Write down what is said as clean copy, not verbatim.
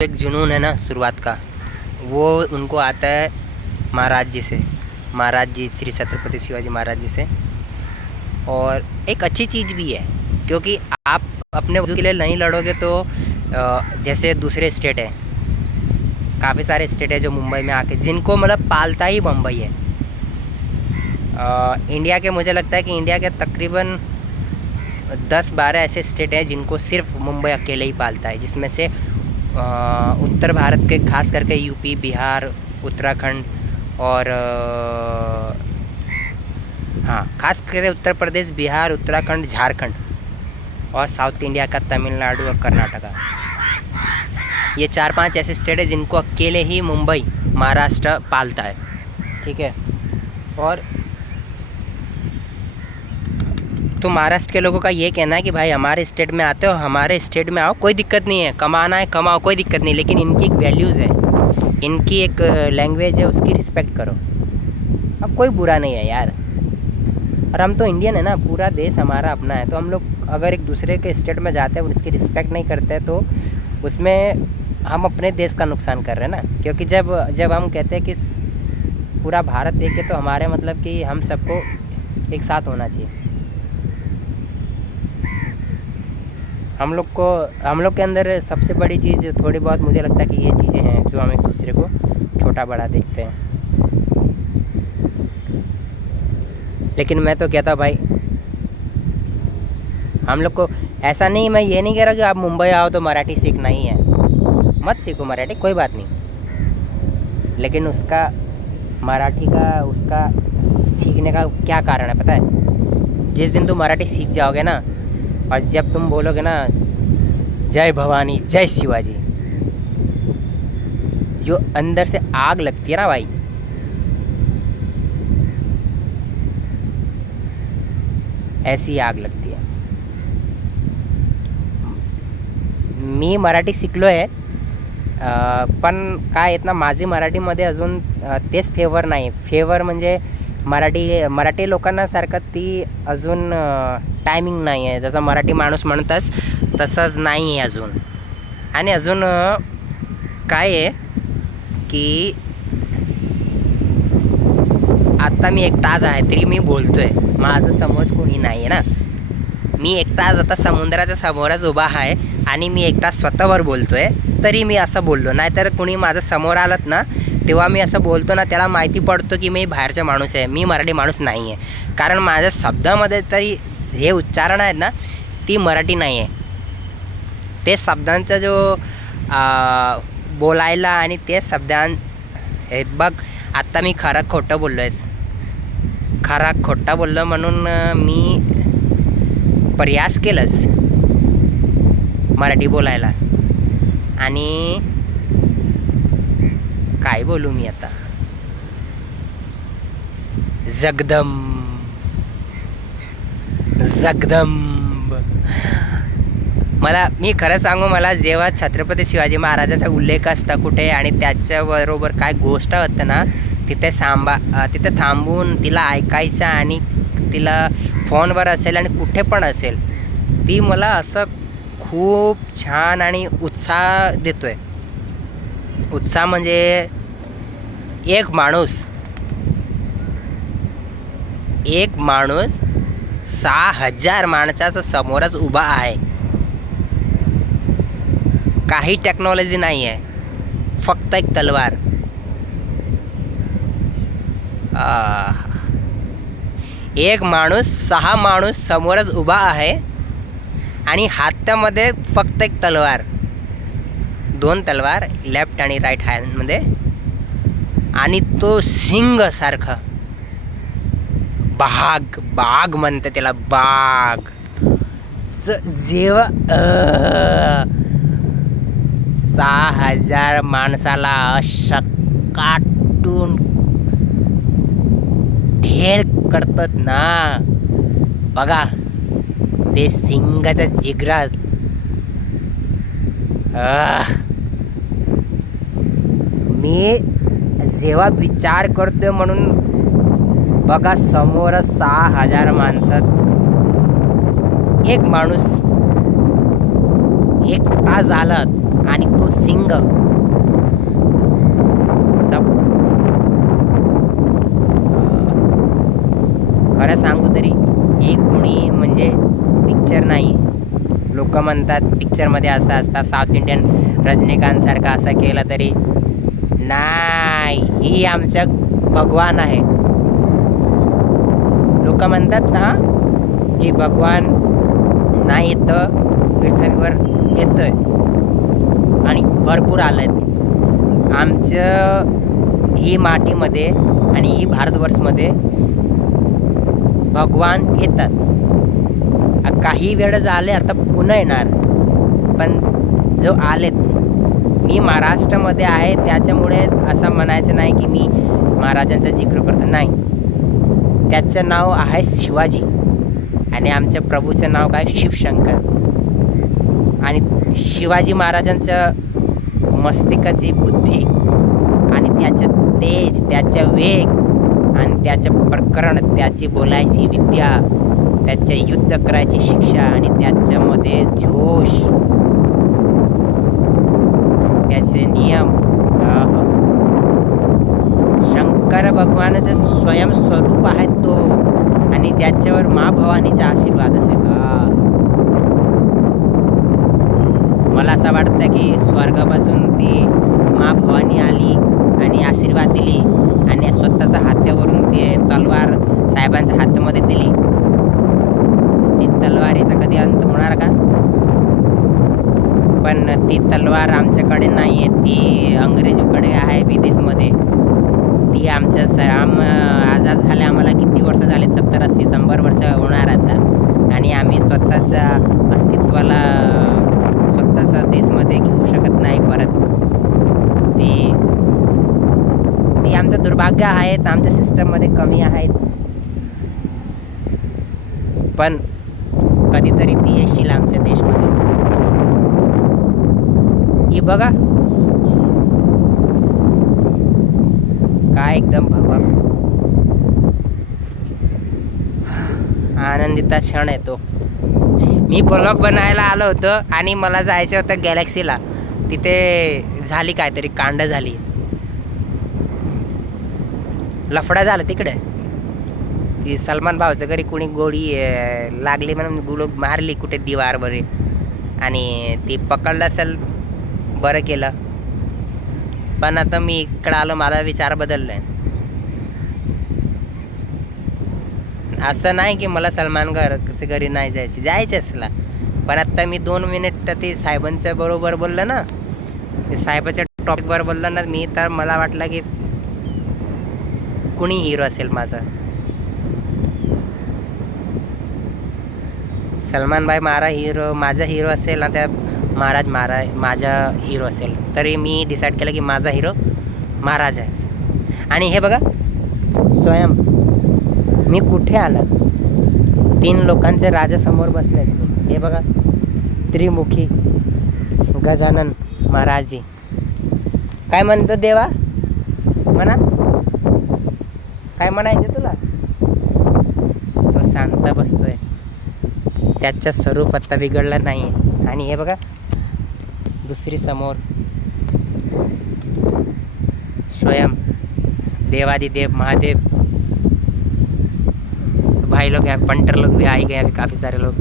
एक जुनून है ना शुरुआत का, वो उनको आता है महाराज जी से, महाराज जी श्री छत्रपति शिवाजी महाराज जी से। और एक अच्छी चीज़ भी है, क्योंकि आप अपने वजूद के लिए नहीं लड़ोगे तो जैसे दूसरे स्टेट है, काफ़ी सारे स्टेट है जो मुंबई में आके जिनको मतलब पालता ही मुंबई है। इंडिया के मुझे लगता है कि इंडिया के तकरीबन 10-12 ऐसे स्टेट हैं जिनको सिर्फ मुंबई अकेले ही पालता है, जिसमें से उत्तर भारत के खास करके यूपी, बिहार, उत्तराखंड और खास करके उत्तर प्रदेश, बिहार, उत्तराखंड, झारखंड और साउथ इंडिया का तमिलनाडु और कर्नाटका। ये 4-5 ऐसे स्टेट है जिनको अकेले ही मुंबई, महाराष्ट्र पालता है। ठीक है। और तो महाराष्ट्र के लोगों का ये कहना है कि भाई हमारे स्टेट में आते हो, हमारे स्टेट में आओ, कोई दिक्कत नहीं है, कमाना है कमाओ, कोई दिक्कत नहीं, लेकिन इनकी एक वैल्यूज़ है, इनकी एक लैंग्वेज है, उसकी रिस्पेक्ट करो। अब कोई बुरा नहीं है यार, और हम तो इंडियन है ना, पूरा देश हमारा अपना है, तो हम लोग अगर एक दूसरे के स्टेट में जाते हैं और उसकी रिस्पेक्ट नहीं करते तो उसमें हम अपने देश का नुकसान कर रहे हैं ना। क्योंकि जब हम कहते हैं कि पूरा भारत एक है, तो हमारे मतलब कि हम सबको एक साथ होना चाहिए। हम लोग के अंदर सबसे बड़ी चीज़ थोड़ी बहुत मुझे लगता है कि ये चीज़ें हैं जो हम एक दूसरे को छोटा बड़ा देखते हैं। लेकिन मैं तो कहता भाई हम लोग को ऐसा नहीं, मैं ये नहीं कह रहा कि आप मुंबई आओ तो मराठी सीखना ही है, मत सीखो मराठी, कोई बात नहीं, लेकिन उसका मराठी का उसका सीखने का क्या कारण है पता है? जिस दिन तुम मराठी सीख जाओगे ना, और जब तुम बोलोगे ना जय भवानी जय शिवाजी, जो अंदर से आग लगती है ना भाई, ऐसी आग लगती है। मी मराठी शिकलो आहे, पण काय येत ना, माझी मराठीमध्ये अजून तेच फेवर नाही. फेवर म्हणजे मराठी लोकांना सारखं ती अजून टायमिंग नाही आहे, जसं मराठी माणूस म्हणताच तसंच नाही आहे अजून. आणि अजून काय आहे की आता मी एकटाच आहे तरी मी बोलतो आहे, माझं समोरच कोणी नाही आहे ना. मी एकटाच आता समुद्राच्या समोरच उभा आहे आणि मी एकटा स्वतःवर बोलतो आहे, तरी मी असं बोललो. नाहीतर कोणी माझं समोर आलंत ना, तेव्हा मी असं बोलतो ना, त्याला माहिती पडतो की मी बाहेरचा माणूस आहे, मी मराठी माणूस नाही आहे. कारण माझ्या शब्दामध्ये तरी हे उच्चारण आहेत ना, ती मराठी नाही आहे. ते शब्दांचा जो बोलायला आणि ते हे बघ, आत्ता मी खरं खोटं बोललो आहेस, खरं खोटं बोललो म्हणून मी प्रयास केलंच मराठी बोलायला. आणि काय बोलू मी आता, जगदंब. मी खरं सांगू, मला जेव्हा छत्रपती शिवाजी महाराजाचा उल्लेख असता कुठे आणि त्याच्याबरोबर काय गोष्ट होतं ना, तिथे थांबून तिला ऐकायचं, आणि तिला फोनवर असेल आणि कुठे पण असेल, ती मला असं खूप छान आणि उत्साह देतोय. उत्साह म्हणजे एक माणूस 6,000 माणसाच्या समोरच उभा आहे. काही टेक्नॉलॉजी नाही आहे, फक्त एक तलवार. एक माणूस 6 माणूस समोरच उभा आहे आणि हातामध्ये फक्त एक तलवार, 2 तलवार लेफ्ट आणि राईट हँडमध्ये, आणि तो सिंग सारखा बाग म्हणते त्याला, बाग. जेव्हा 6,000 माणसाला असं काटून ढेर करतात ना, बघा ते सिंगाचा जिगरा. मी जेव्हा विचार करतोय म्हणून बघा, समोर 6,000 माणसात एक माणूस एकटा झाला आणि तो सिंग अंग सब खरं सांगू तरी ही कुणी म्हणजे पिक्चर नाही. लोक म्हणतात पिक्चरमध्ये असं असतात, साऊथ इंडियन रजनीकांत सारखा असं केलं तरी नाही, ही आमच्या भगवान आहे. लोक म्हणतात ना की भगवान नाही येतं, पृथ्वीवर येतोय आणि भरपूर आलंय. आमचं ही मातीमध्ये आणि ही भारतवर्षमध्ये भगवान येतात. काही वेळ झाले आता पुन्हा येणार, पण जो आलेत, मी महाराष्ट्रामध्ये आहे त्याच्यामुळे असं म्हणायचं नाही की मी महाराजांचा जिक्र करतो, नाही. त्याचं नाव आहे शिवाजी आणि आमच्या प्रभूचं नाव काय, शिवशंकर. आणि शिवाजी महाराजांचं मस्तिष्काची बुद्धी आणि त्याचं तेज, त्याचा वेग आणि त्याचं प्रकरण, त्याची बोलायची विद्या, त्याचे युद्ध करायची शिक्षा आणि त्याच्यामध्ये जोश, त्याचे नियम. शंकर भगवानाचं स्वयंस्वरूप आहे तो आणि ज्याच्यावर मा भवानीचा आशीर्वाद असेल. मला असं वाटतं की स्वर्गापासून ती मा भवानी आली आणि आशीर्वाद दिली आणि स्वतःच्या हातावरून ते तलवार साहेबांच्या हातामध्ये दिली. ती तलवारीचा कधी अंत होणार का? पण ती तलवार आमच्याकडे नाही आहे, ती अंग्रेजोकडे आहे विदेशमध्ये. ती आमच्या आझाद झाले आम्हाला किती वर्ष झाले, 70-80 100 वर्ष होणार आता. आणि आम्ही स्वतःच्या अस्तित्वाला स्वतःचा देशमध्ये घेऊ शकत नाही परत. ते आमचं दुर्भाग्य आहेत, आमच्या सिस्टममध्ये कमी आहेत. पण कधीतरी ती येशील आमच्या देशमध्ये. ही बघा काय एकदम भावा आनंदिता क्षण आहे तो. मी ब्लॉग बनायला आलो होतो आणि मला जायचं होतं गॅलेक्सीला. तिथे झाली काहीतरी कांड झाली, लफडा झाला तिकडे. ती सलमान भाऊचं घरी कोणी गोळी लागली म्हणून गुलोग मारली कुठे दिवारवर आणि ती पकडलं असेल, बरं केलं. पण आता मी इकडं आलो, माझा विचार बदललाय. असं नाही की मला सलमान घरी नाही जायचं असला, पण आत्ता मी 2 मिनिट ते साहेबांचं बरोबर बोललं ना, ते साहेबाच्या टॉपिकवर बोललं ना मी, तर मला वाटलं की कुणी हिरो असेल माझा. सलमान भाई माझा हिरो असेल ना, त्या महाराज माझा हिरो असेल, तरी मी डिसाईड केलं की माझा हिरो महाराज आहे. आणि हे बघा स्वयं मी कुठे आलं, 3 लोकांचे राजासमोर बसलेत. हे बघा त्रिमुखी गजानन महाराजजी. काय म्हणतो देवा, म्हणा काय म्हणायचं तुला. तो शांत बसतोय, त्याचं स्वरूप आता बिघडलं नाही. आणि हे बघा दुसरी समोर स्वयं देवादिदेव महादेव. भाई लोग यहाँ पंटर लोग भी आए गए, अभी काफ़ी सारे लोग.